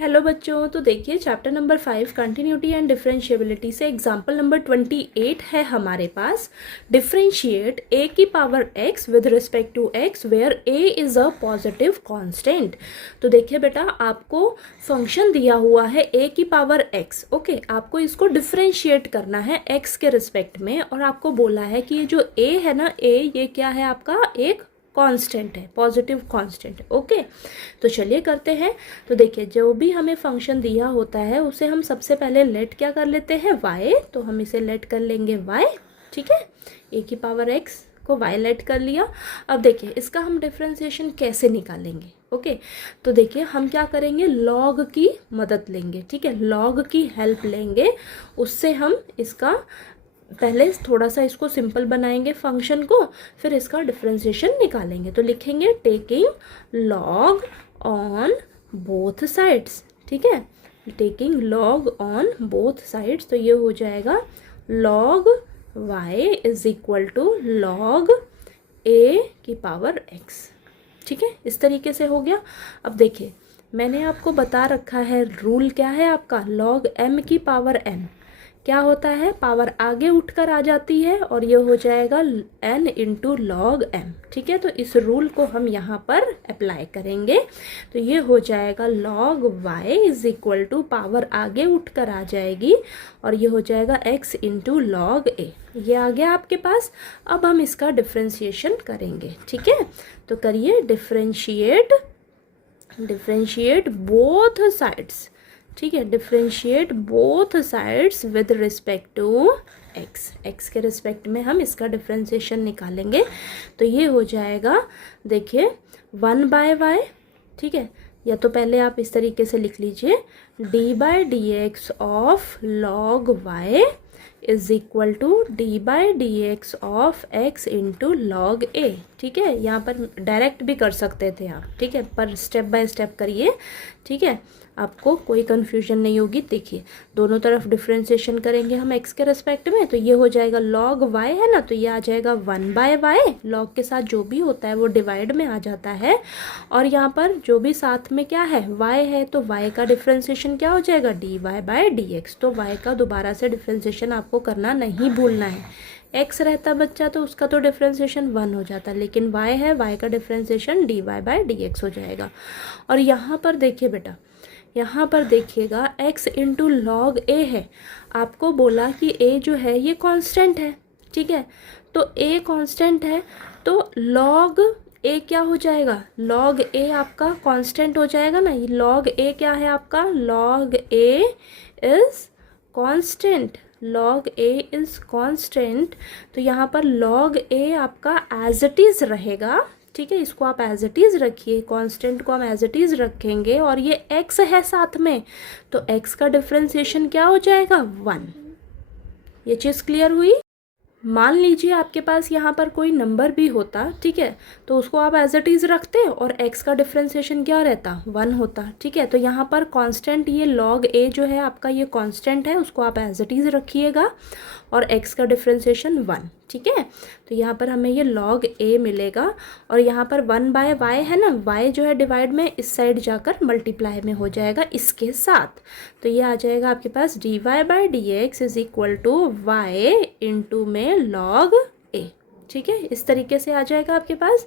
Hello बच्चों, तो देखिए chapter number 5 continuity and differentiability से एग्जाम्पल नंबर 28 है हमारे पास। डिफरेंशिएट ए की power x with respect to x where a is a positive constant. तो देखिए बेटा, आपको फंक्शन दिया हुआ है a की पावर x। ओके, आपको इसको डिफरेंशिएट करना है x के रिस्पेक्ट में, और आपको बोला है कि ये जो a है ना, a ये क्या है आपका एक कांस्टेंट है, पॉजिटिव कांस्टेंट है। ओके, तो चलिए करते हैं। तो देखिए, जो भी हमें फंक्शन दिया होता है उसे हम सबसे पहले लेट क्या कर लेते हैं, y। तो हम इसे लेट कर लेंगे y। ठीक है, a की पावर x को y लेट कर लिया। अब देखिए इसका हम डिफरेंशिएशन कैसे निकालेंगे। ओके, तो देखिए हम क्या करेंगे, लॉग की मदद लेंगे। ठीक है, लॉग की हेल्प लेंगे, उससे हम इसका पहले थोड़ा सा इसको सिंपल बनाएंगे फंक्शन को, फिर इसका डिफरेंशिएशन निकालेंगे। तो लिखेंगे taking log on both sides. ठीक है, taking log on both sides, तो ये हो जाएगा log y is equal to log a की पावर x। ठीक है, इस तरीके से हो गया। अब देखिए, मैंने आपको बता रखा है रूल क्या है आपका, लॉग m की पावर n क्या होता है, पावर आगे उठकर आ जाती है और ये हो जाएगा n इंटू लॉग m। ठीक है, तो इस रूल को हम यहाँ पर अप्लाई करेंगे, तो ये हो जाएगा log y is equal to power आगे उठकर आ जाएगी और ये हो जाएगा x इंटू लॉग a। ये आ गया आपके पास। अब हम इसका डिफ्रेंशिएशन करेंगे। ठीक है, तो करिए डिफ्रेंशिएट बोथ साइड्स। ठीक है, differentiate both sides with respect to x के रिस्पेक्ट में हम इसका डिफ्रेंशिएशन निकालेंगे। तो ये हो जाएगा, देखिए 1/y। ठीक है, या तो पहले आप इस तरीके से लिख लीजिए, d/dx of log y is equal to d/dx of x into log a। ठीक है, यहाँ पर डायरेक्ट भी कर सकते थे आप। ठीक है, पर स्टेप बाय स्टेप करिए। ठीक है, आपको कोई कन्फ्यूजन नहीं होगी। देखिए, दोनों तरफ डिफरेंशिएशन करेंगे हम x के रिस्पेक्ट में, तो ये हो जाएगा लॉग y है ना, तो ये आ जाएगा 1/y। लॉग के साथ जो भी होता है वो डिवाइड में आ जाता है, और यहाँ पर जो भी साथ में क्या है, y है, तो y का डिफरेंशिएशन क्या हो जाएगा, dy/dx। तो y का दोबारा से डिफरेंशिएशन आपको करना नहीं भूलना है। x रहता बच्चा तो उसका तो डिफरेंशिएशन 1 हो जाता, लेकिन y है, y का डिफरेंशिएशन dy/dx हो जाएगा। और यहाँ पर देखिए बेटा, यहाँ पर देखिएगा x इंटू लॉग a है। आपको बोला कि a जो है ये कांस्टेंट है। ठीक है, तो a कांस्टेंट है, तो लॉग a क्या हो जाएगा, लॉग a आपका कांस्टेंट हो जाएगा ना। लॉग a क्या है आपका, log a is constant, log a is constant. तो यहाँ पर लॉग a आपका एज इट इज़ रहेगा। ठीक है, इसको आप एज इट इज़ रखिए, कांस्टेंट को हम एज इट इज़ रखेंगे, और ये x है साथ में, तो x का डिफरेंशिएशन क्या हो जाएगा, 1। ये चीज़ क्लियर हुई। मान लीजिए आपके पास यहाँ पर कोई नंबर भी होता, ठीक है, तो उसको आप एज इट इज़ रखते और x का डिफरेंशिएशन क्या रहता, 1 होता। ठीक है, तो यहाँ पर कांस्टेंट ये लॉग a जो है आपका ये कांस्टेंट है, उसको आप एज इट इज़ रखिएगा, और x का डिफरेंशिएशन 1। ठीक है, तो यहाँ पर हमें ये log a मिलेगा, और यहाँ पर 1/y है ना, y जो है डिवाइड में इस साइड जाकर मल्टीप्लाई में हो जाएगा इसके साथ। तो ये आ जाएगा आपके पास dy/dx is equal to y into में log a। ठीक है, इस तरीके से आ जाएगा आपके पास।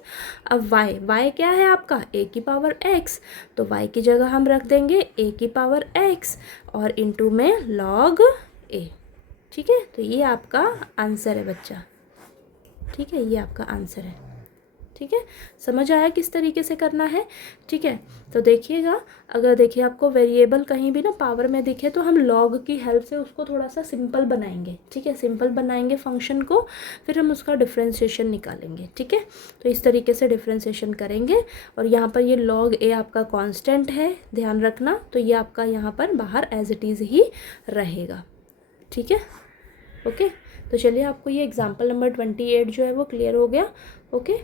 अब y क्या है आपका, a की पावर x, तो y की जगह हम रख देंगे a की पावर x और इंटू में log a। ठीक है, तो ये आपका आंसर है बच्चा। ठीक है, ये आपका आंसर है। ठीक है, समझ आया किस तरीके से करना है। ठीक है, तो देखिएगा, अगर देखिए आपको वेरिएबल कहीं भी ना पावर में दिखे तो हम लॉग की हेल्प से उसको थोड़ा सा सिंपल बनाएंगे। ठीक है, सिंपल बनाएंगे फंक्शन को, फिर हम उसका डिफरेंशिएशन निकालेंगे। ठीक है, तो इस तरीके से डिफरेंशिएशन करेंगे, और यहाँ पर ये लॉग a आपका कांस्टेंट है, ध्यान रखना, तो ये आपका यहाँ पर बाहर एज इट इज़ ही रहेगा। ठीक है, ओके, तो चलिए आपको ये एग्जाम्पल नंबर 28 जो है वो क्लियर हो गया। ओके।